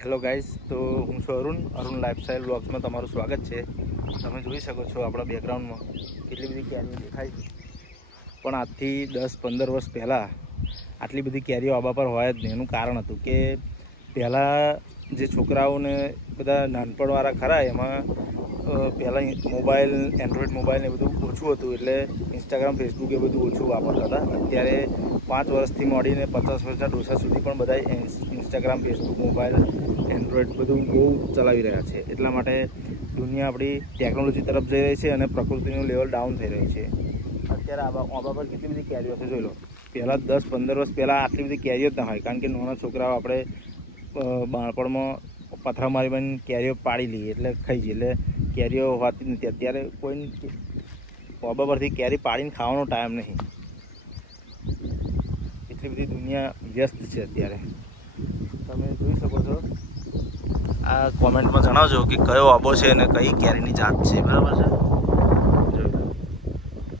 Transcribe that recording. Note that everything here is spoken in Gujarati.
હેલો ગાઈસ, તો હું છું અરુણ લાઈફસ્ટાઈલ બ્લોગ્સમાં તમારું સ્વાગત છે. તમે જોઈ શકો છો આપણા બેકગ્રાઉન્ડમાં કેટલી બધી કેરીઓ દેખાય છે. પણ આજથી 10-15 વર્ષ પહેલાં આટલી બધી કેરીઓ આબા પર હોય જ નહીં. એનું કારણ હતું કે પહેલાં જે છોકરાઓને બધા નાનપણવાળા ખરા એમાં પહેલાં મોબાઈલ, એન્ડ્રોઈડ મોબાઈલ એ બધું ઓછું હતું, એટલે ઇન્સ્ટાગ્રામ, ફેસબુક એ બધું ઓછું વાપરતા હતા. અત્યારે 5 વર્ષથી મોડીને 50 વર્ષના ડોસા સુધી પણ બધા ઇન્સ્ટાગ્રામ, ફેસબુક, મોબાઈલ, એન્ડ્રોઈડ બધું બહુ ચલાવી રહ્યા છે. એટલા માટે દુનિયા આપણી ટેકનોલોજી તરફ જઈ રહી છે અને પ્રકૃતિનું લેવલ ડાઉન થઈ રહ્યું છે. અત્યારે આબા પર કેટલી બધી કેરીઓ છે જોઈ લો. પહેલાં 10-15 વર્ષ પહેલાં આટલી બધી કેરીઓ જ ના હોય, કારણ કે નાના છોકરાઓ આપણે બાળપણમાં પથરા મારી કેરીઓ પાડી લઈએ એટલે ખાઈ જઈએ, એટલે કેરીઓ હોતી જ નથી. અત્યારે કોઈ આબા પરથી કેરી પાડીને ખાવાનો ટાઈમ નહીં. એટલી બધી દુનિયા વ્યસ્ત છે અત્યારે. તમે જોઈ શકો છો. આ કોમેન્ટમાં જણાવજો કે કયો આબો છે અને કઈ કેરીની જાત છે, બરાબર છે.